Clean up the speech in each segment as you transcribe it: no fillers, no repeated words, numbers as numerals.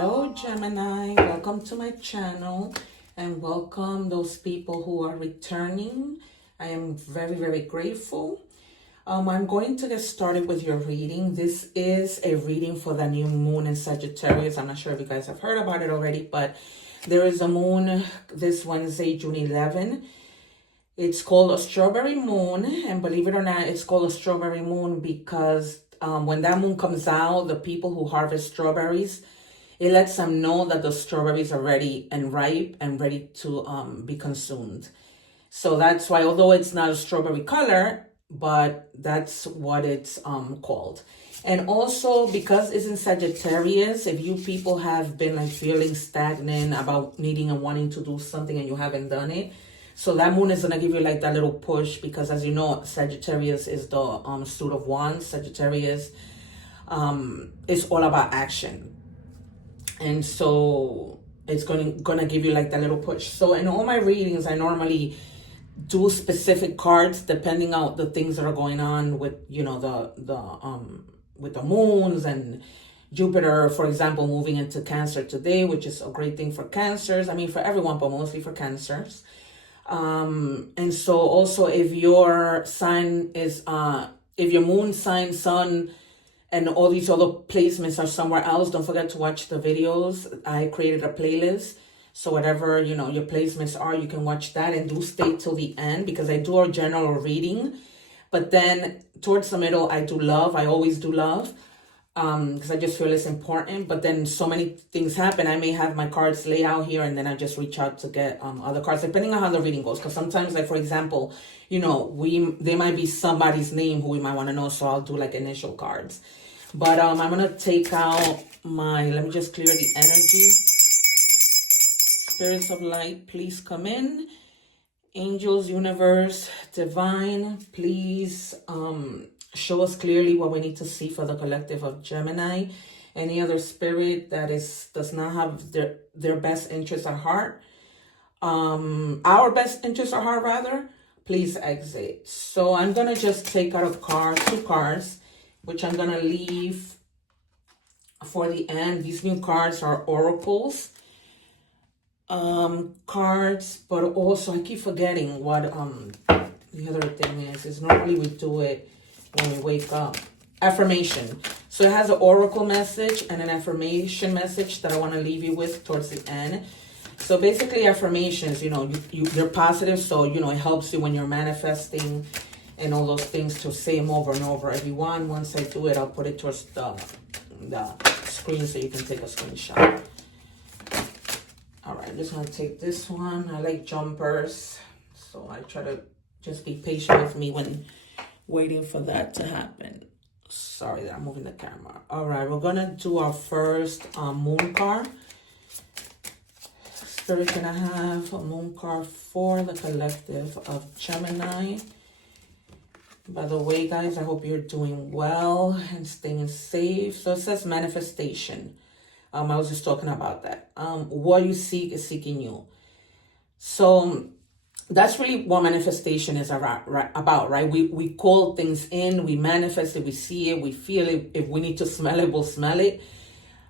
Hello Gemini, welcome to my channel and welcome those people who are returning. I am very grateful. I'm going to get started with your reading. This is a reading for the new moon in Sagittarius. I'm not sure if you guys have heard about it already, but there is a moon this Wednesday, June 11. It's called a strawberry moon, and believe it or not, it's called a strawberry moon because when that moon comes out, the people who harvest strawberries, it lets them know that the strawberries are ready and ripe and ready to be consumed. So that's why, although it's not a strawberry color, but that's what it's called. And also because it's in Sagittarius, if you people have been like feeling stagnant about needing and wanting to do something and you haven't done it, so that moon is going to give you like that little push, because as you know, Sagittarius is the suit of wands. Sagittarius is all about action. And so it's gonna give you like that little push. So in all my readings, I normally do specific cards depending on the things that are going on with, you know, with the moons and Jupiter, for example, moving into Cancer today, which is a great thing for Cancers. I mean, for everyone, but mostly for Cancers. And so also if your sign is, if your moon sign, sun, and all these other placements are somewhere else, don't forget to watch the videos. I created a playlist. So whatever, you know, your placements are, you can watch that, and do stay till the end because I do a general reading. But then towards the middle, I do love. I always do love because I just feel it's important. But then so many things happen. I may have my cards laid out here and then I just reach out to get other cards, depending on how the reading goes. Because sometimes, like, for example, you know, there might be somebody's name who we might want to know. So I'll do like initial cards. But I'm going to take out let me just clear the energy. Spirits of light, please come in. Angels, universe, divine, please show us clearly what we need to see for the collective of Gemini. Any other spirit that does not have their best interests at heart, our best interests at heart rather, please exit. So I'm going to just take out two cards, which I'm going to leave for the end. These new cards are oracles cards, but also I keep forgetting what the other thing is normally we do it when we wake up. Affirmation. So it has an oracle message and an affirmation message that I want to leave you with towards the end. So basically affirmations, you know, you're positive, so you know it helps you when you're manifesting and all those things, to say them over and over. If you want, once I do it, I'll put it towards the screen so you can take a screenshot. All right, I'm just gonna take this one. I like jumpers, so I try to just be patient with me when waiting for that to happen. Sorry that I'm moving the camera. All right, we're gonna do our first moon card. Spirit, can I have a moon card for the collective of Gemini? By the way, guys, I hope you're doing well and staying safe. So it says manifestation. I was just talking about that. What you seek is seeking you. So that's really what manifestation is about, right? We call things in, we manifest it, we see it, we feel it. If we need to smell it, we'll smell it.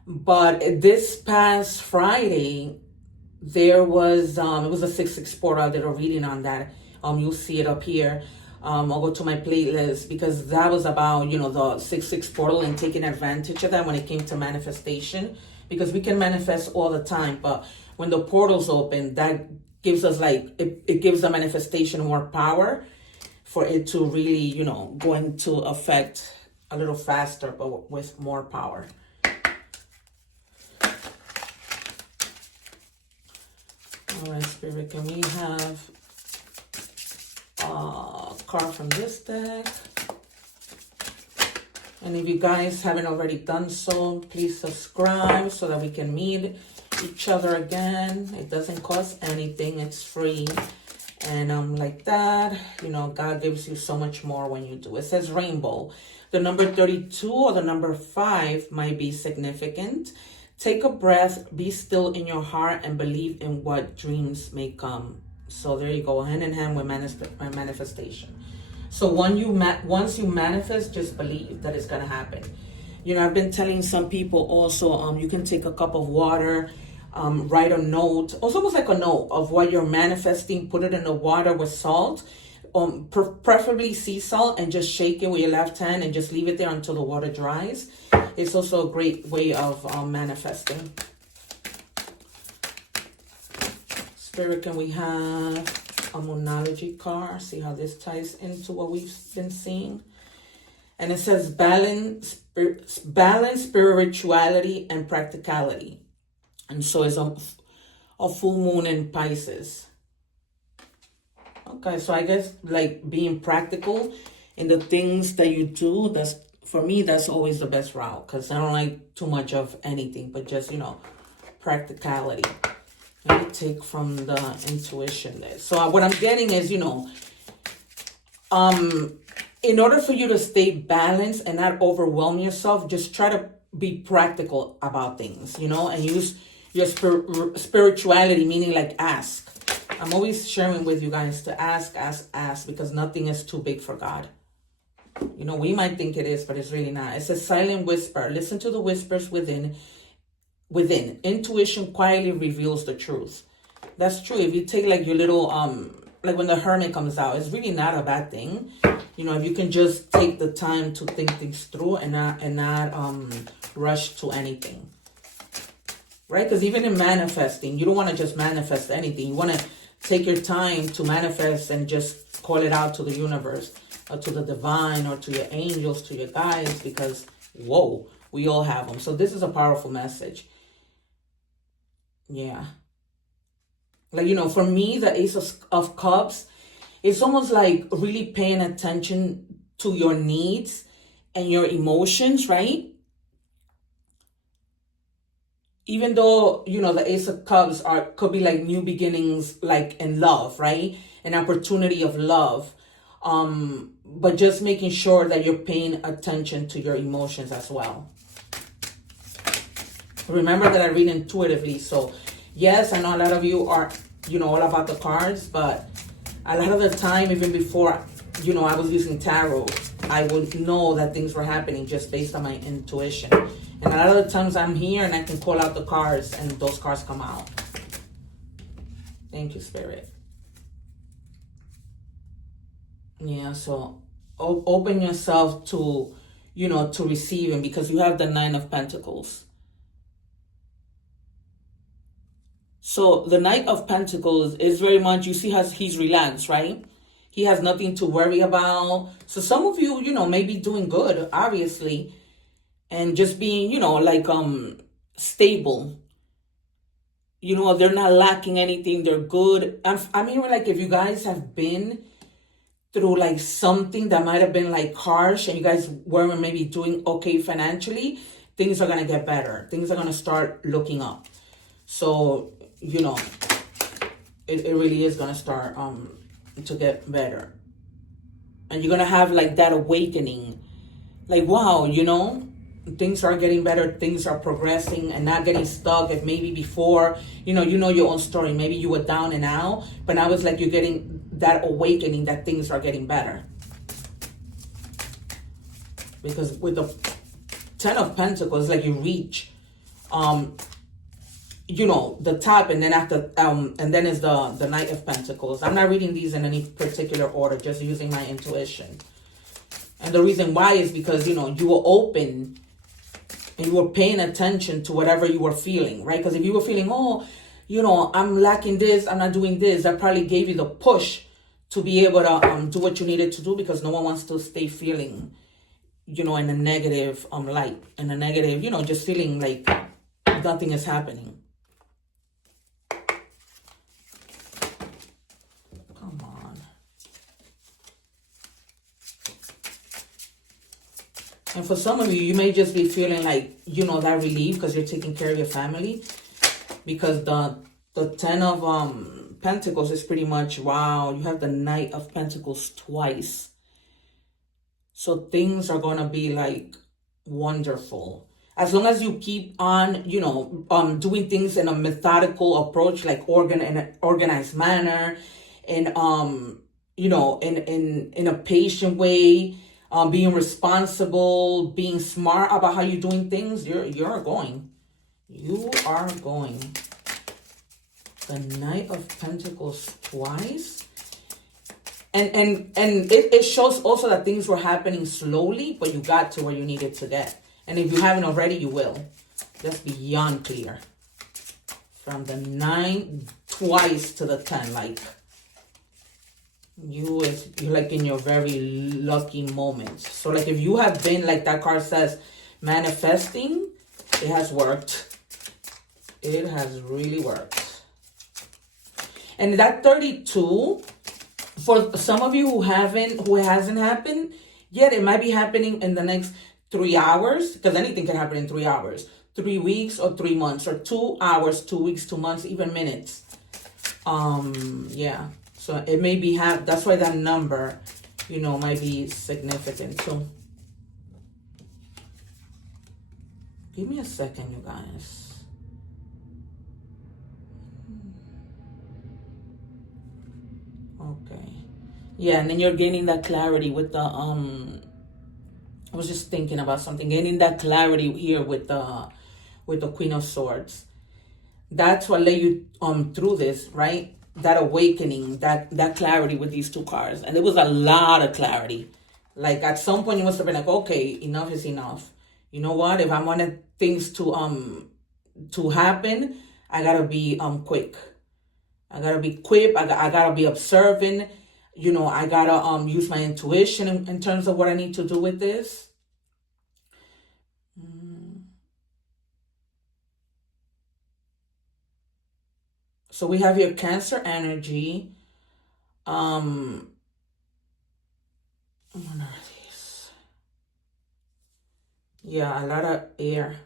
But this past Friday, there was, it was a 6/6 portal. I did a reading on that. You'll see it up here. I'll go to my playlist because that was about, you know, the 6/6 portal and taking advantage of that when it came to manifestation, because we can manifest all the time, but when the portals open, that gives us like, it gives the manifestation more power for it to really, you know, go into effect a little faster, but with more power. All right, Spirit, can we have card from this deck? And if you guys haven't already done so, please subscribe so that we can meet each other again. It doesn't cost anything, it's free. And like that, you know, God gives you so much more when you do. It says rainbow. The number 32 or the number 5 might be significant. Take a breath, be still in your heart, and believe in what dreams may come. So there you go, hand in hand with manifestation. So once you manifest, just believe that it's going to happen. You know, I've been telling some people also, you can take a cup of water, write a note. It's almost like a note of what you're manifesting, put it in the water with salt, preferably sea salt, and just shake it with your left hand and just leave it there until the water dries. It's also a great way of manifesting. Spirit, can we have a Moonology card? See how this ties into what we've been seeing. And it says balance, spirituality, and practicality. And so it's a full moon in Pisces. Okay, so I guess like being practical in the things that you do, that's, for me, that's always the best route, because I don't like too much of anything, but just, you know, practicality. Let me take from the intuition there. So what I'm getting is, you know, in order for you to stay balanced and not overwhelm yourself, just try to be practical about things, you know, and use your spirituality, meaning like ask. I'm always sharing with you guys to ask, because nothing is too big for God. You know, we might think it is, but it's really not. It's a silent whisper. Listen to the whispers within. Intuition quietly reveals the truth. That's true. If you take like your little, like when the Hermit comes out, it's really not a bad thing. You know, if you can just take the time to think things through and not rush to anything. Right? Because even in manifesting, you don't want to just manifest anything. You want to take your time to manifest and just call it out to the universe, or to the divine, or to your angels, to your guides, because, whoa, we all have them. So this is a powerful message. Yeah. Like, you know, for me, the Ace of Cups, it's almost like really paying attention to your needs and your emotions, right? Even though, you know, the Ace of Cups could be like new beginnings, like in love, right? An opportunity of love. But just making sure that you're paying attention to your emotions as well. Remember that I read intuitively. So yes, I know a lot of you are, you know, all about the cards, but a lot of the time, even before, you know, I was using tarot, I would know that things were happening just based on my intuition. And a lot of the times I'm here and I can call out the cards and those cards come out. Thank you, Spirit. Yeah, so open yourself to, you know, to receiving, because you have the Nine of Pentacles. So the Knight of Pentacles is very much, you see how he's relaxed, right? He has nothing to worry about. So some of you, you know, may be doing good, obviously, and just being, you know, like stable. You know, they're not lacking anything. They're good. I mean, like, if you guys have been through like something that might have been like harsh and you guys weren't maybe doing okay financially, things are going to get better. Things are going to start looking up. So, you know, it really is going to start to get better. And you're going to have like that awakening. Like, wow, you know, things are getting better. Things are progressing and not getting stuck. If maybe before, you know your own story. Maybe you were down and out, but now it's like you're getting that awakening that things are getting better. Because with the Ten of Pentacles, like you reach, you know, the top, and then after, and then is the Knight of Pentacles. I'm not reading these in any particular order, just using my intuition. And the reason why is because, you know, you were open and you were paying attention to whatever you were feeling, right? Because if you were feeling, oh, you know, I'm lacking this, I'm not doing this, that probably gave you the push to be able to do what you needed to do, because no one wants to stay feeling, you know, in a negative light, in a negative, you know, just feeling like nothing is happening. Come on. And for some of you, you may just be feeling like, you know, that relief because you're taking care of your family. Because the Ten of Pentacles is pretty much, wow, you have the Knight of Pentacles twice. So things are going to be like wonderful. As long as you keep on, you know, doing things in a methodical approach, like in an organized manner, and, you know, in a patient way, being responsible, being smart about how you're doing things, you're going. You are going. The Knight of Pentacles twice. And it shows also that things were happening slowly, but you got to where you needed to get. And if you haven't already, you will. That's beyond clear. From the 9 twice to the 10, like you're like in your very lucky moments. So like if you have been, like that card says, manifesting, it has worked. It has really worked. And that 32, for some of you who hasn't happened yet, it might be happening in the next 3 hours, because anything can happen in 3 hours, 3 weeks or 3 months, or 2 hours, 2 weeks, 2 months, even minutes. Yeah. So it may be that's why that number, might be significant too. Give me a second, you guys. Okay. Yeah, and then you're gaining that clarity with the I was just thinking about something, gaining that clarity here with the Queen of Swords. That's what led you through this, right? That awakening, that clarity with these 2 cards. And it was a lot of clarity. Like at some point you must have been like, okay, enough is enough. You know what? If I wanted things to happen, I gotta be quick. I gotta be quick. I gotta be observant. I gotta use my intuition in terms of what I need to do with this. So we have your Cancer energy. What are these? Yeah, a lot of air.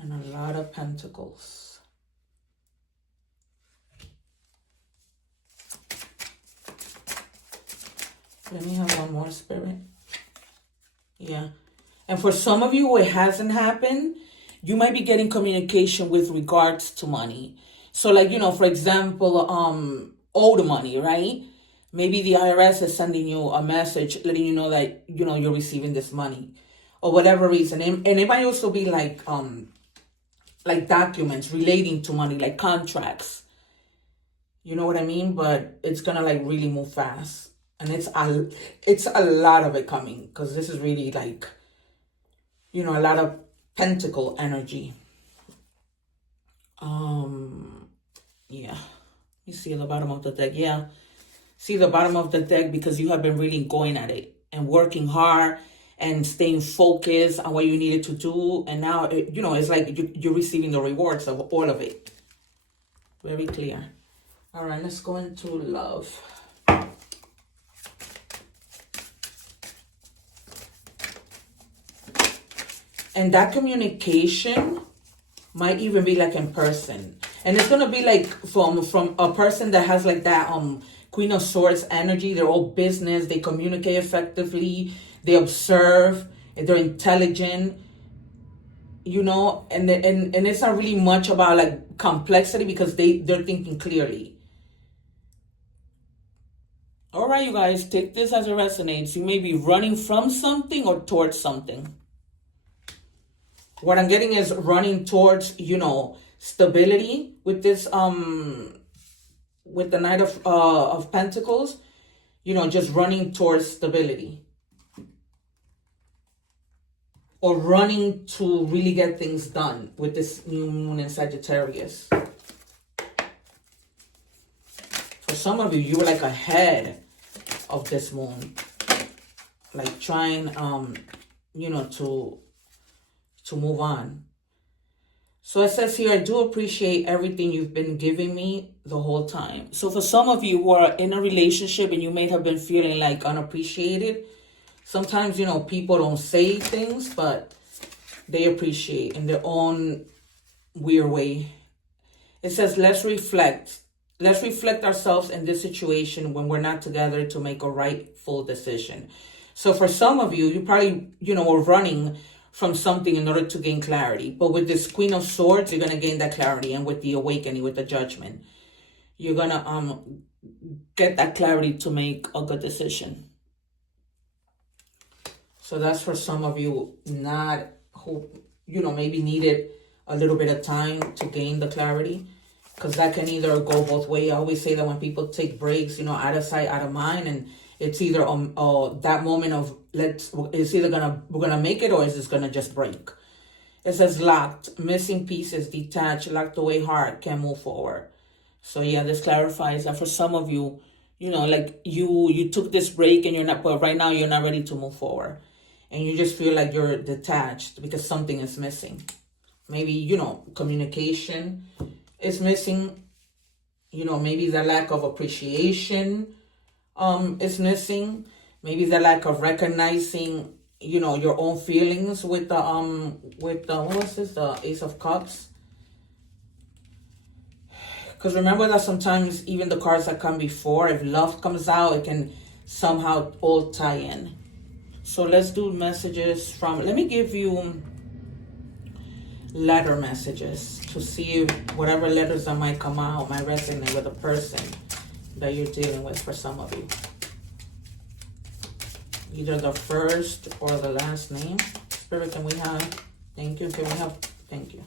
And a lot of pentacles. Let me have one more, Spirit. Yeah. And for some of you, it hasn't happened. You might be getting communication with regards to money. So like, for example, owed money, right? Maybe the IRS is sending you a message letting you know that, you're receiving this money or whatever reason. And it might also be like documents relating to money, like contracts. You know what I mean? But it's going to like really move fast. And it's a lot of it coming, because this is really like, a lot of Pentacle energy. Yeah. You see the bottom of the deck. Yeah. See the bottom of the deck, because you have been really going at it and working hard and staying focused on what you needed to do. And now, it's like you're receiving the rewards of all of it. Very clear. All right, let's go into love. And that communication might even be like in person. And it's going to be like from a person that has like that Queen of Swords energy. They're all business. They communicate effectively. They observe. They're intelligent. And it's not really much about like complexity, because they're thinking clearly. All right, you guys, take this as it resonates. You may be running from something or towards something. What I'm getting is running towards, stability with this, with the Knight of Pentacles, just running towards stability. Or running to really get things done with this new moon in Sagittarius. For some of you, you were like ahead of this moon. Like trying, to move on. So it says here, I do appreciate everything you've been giving me the whole time. So for some of you who are in a relationship and you may have been feeling like unappreciated, sometimes, people don't say things, but they appreciate in their own weird way. It says, let's reflect. Let's reflect ourselves in this situation when we're not together to make a rightful decision. So for some of you, you probably, were running from something in order to gain clarity. But with this Queen of Swords, you're going to gain that clarity. And with the awakening, with the judgment, you're going to get that clarity to make a good decision. So that's for some of you not who, maybe needed a little bit of time to gain the clarity. Because that can either go both ways. I always say that when people take breaks, out of sight, out of mind, and it's either that moment of it's either we're gonna make it, or is this gonna just break. It says locked, missing pieces, detached, locked away heart, can't move forward. So yeah, this clarifies that for some of you, like you took this break and but right now you're not ready to move forward. And you just feel like you're detached because something is missing. Maybe, communication is missing. Maybe the lack of appreciation is missing. Maybe the lack of recognizing, your own feelings with the what was this? The Ace of Cups. Because remember that sometimes even the cards that come before, if love comes out, it can somehow all tie in. So let's do messages let me give you letter messages to see if whatever letters that might come out might resonate with the person that you're dealing with for some of you. Either the first or the last name. Spirit, can we have, thank you, can we have, thank you.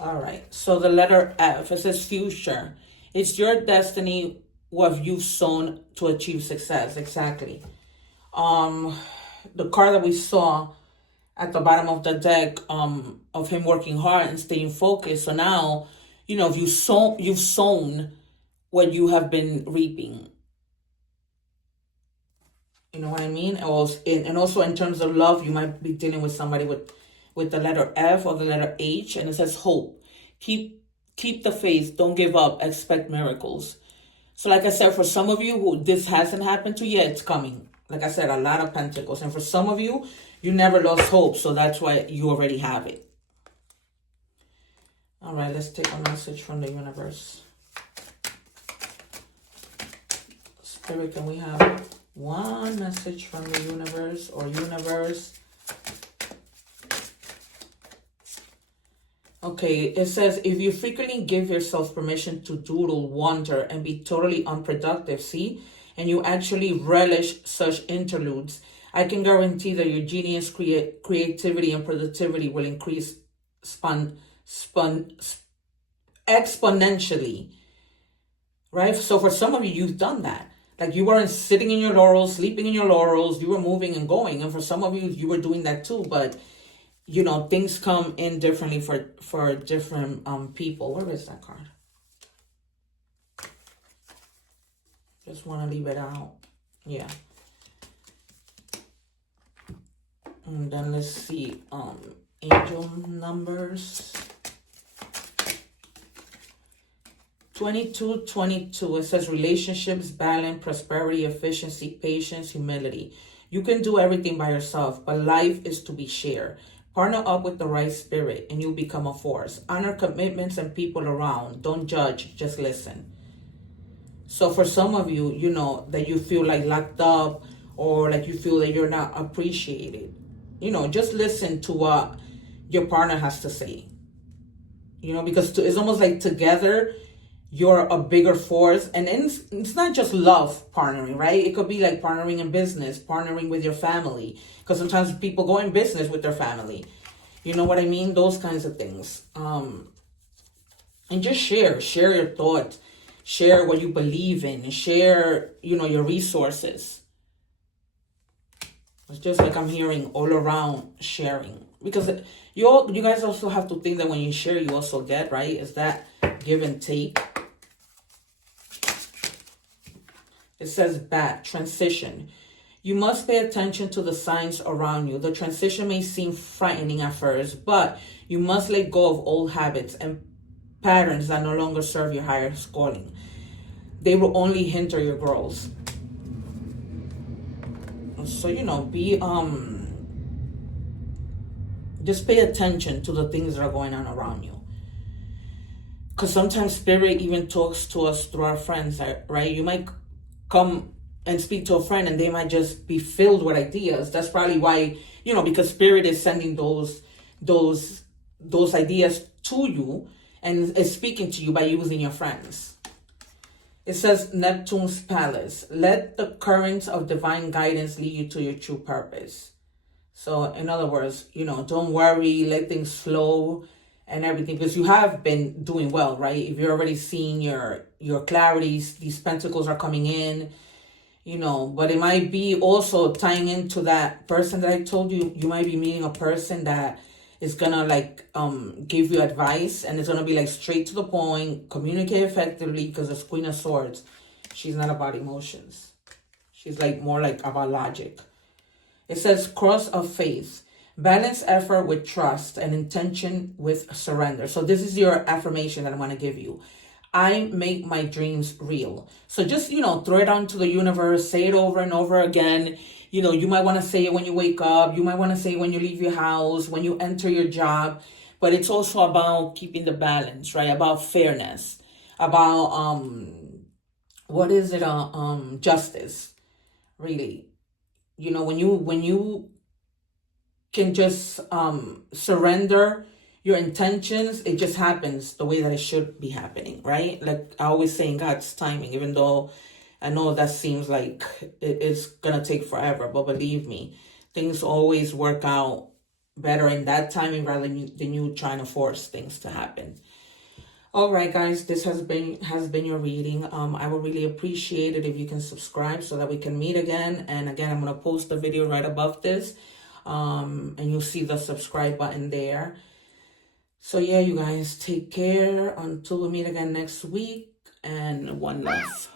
All right, so the letter F, it says future. It's your destiny, what you've sown to achieve success, exactly. The card that we saw at the bottom of the deck, of him working hard and staying focused. So now, if you've sown what you have been reaping. You know what I mean? And also in terms of love, you might be dealing with somebody with the letter F or the letter H, and it says hope. Keep the faith. Don't give up. Expect miracles. So like I said, for some of you who this hasn't happened to yet, it's coming. Like I said, a lot of pentacles. And for some of you, you never lost hope. So that's why you already have it. All right, let's take a message from the universe. Spirit, can we have one message from the universe or universe? Okay, it says, if you frequently give yourself permission to doodle, wonder, and be totally unproductive, and you actually relish such interludes, I can guarantee that your genius, creativity, and productivity will increase exponentially, right? So for some of you, you've done that. Like you weren't sitting in your laurels, sleeping in your laurels, you were moving and going. And for some of you, you were doing that too. But, things come in differently for different people. Where is that card? Just want to leave it out. Yeah. And then let's see, angel numbers. 2222, it says relationships, balance, prosperity, efficiency, patience, humility. You can do everything by yourself, but life is to be shared. Partner up with the right spirit and you'll become a force. Honor commitments and people around. Don't judge, just listen. So for some of you, that you feel like locked up or like you feel that you're not appreciated, just listen to what your partner has to say. Because it's almost like together, you're a bigger force. And it's not just love partnering, right? It could be like partnering in business, partnering with your family. Because sometimes people go in business with their family. You know what I mean? Those kinds of things. And just share your thoughts. Share what you believe in. Share, your resources. It's just like I'm hearing all around sharing. Because you guys also have to think that when you share, you also get, right? Is that give and take? It says bat, transition. You must pay attention to the signs around you. The transition may seem frightening at first, but you must let go of old habits and patterns that no longer serve your highest calling. They will only hinder your growth. So, just pay attention to the things that are going on around you. Because sometimes spirit even talks to us through our friends, right? You might come and speak to a friend and they might just be filled with ideas. That's probably why, because spirit is sending those ideas to you and is speaking to you by using your friends. It says Neptune's palace. Let the currents of divine guidance lead you to your true purpose. So in other words, don't worry, let things flow and everything, because you have been doing well, right? If you're already seeing your clarities, these pentacles are coming in, but it might be also tying into that person that I told you. You might be meeting a person that is gonna give you advice, and it's gonna be straight to the point, communicate effectively, because it's Queen of Swords. She's not about emotions. She's more about logic. It says cross of faith. Balance effort with trust and intention with surrender. So this is your affirmation that I'm going to give you. I make my dreams real. So just, throw it out to the universe. Say it over and over again. You might want to say it when you wake up. You might want to say it when you leave your house, when you enter your job. But it's also about keeping the balance, right? About fairness. About, justice, really. When you can just surrender your intentions, it just happens the way that it should be happening, right? Like I always say, in God's timing, even though I know that seems like it's gonna take forever, but believe me, things always work out better in that timing rather than you trying to force things to happen. All right, guys, this has been your reading. I would really appreciate it if you can subscribe so that we can meet again. And again, I'm going to post the video right above this. And you'll see the subscribe button there. So yeah, you guys, take care until we meet again next week. And one love.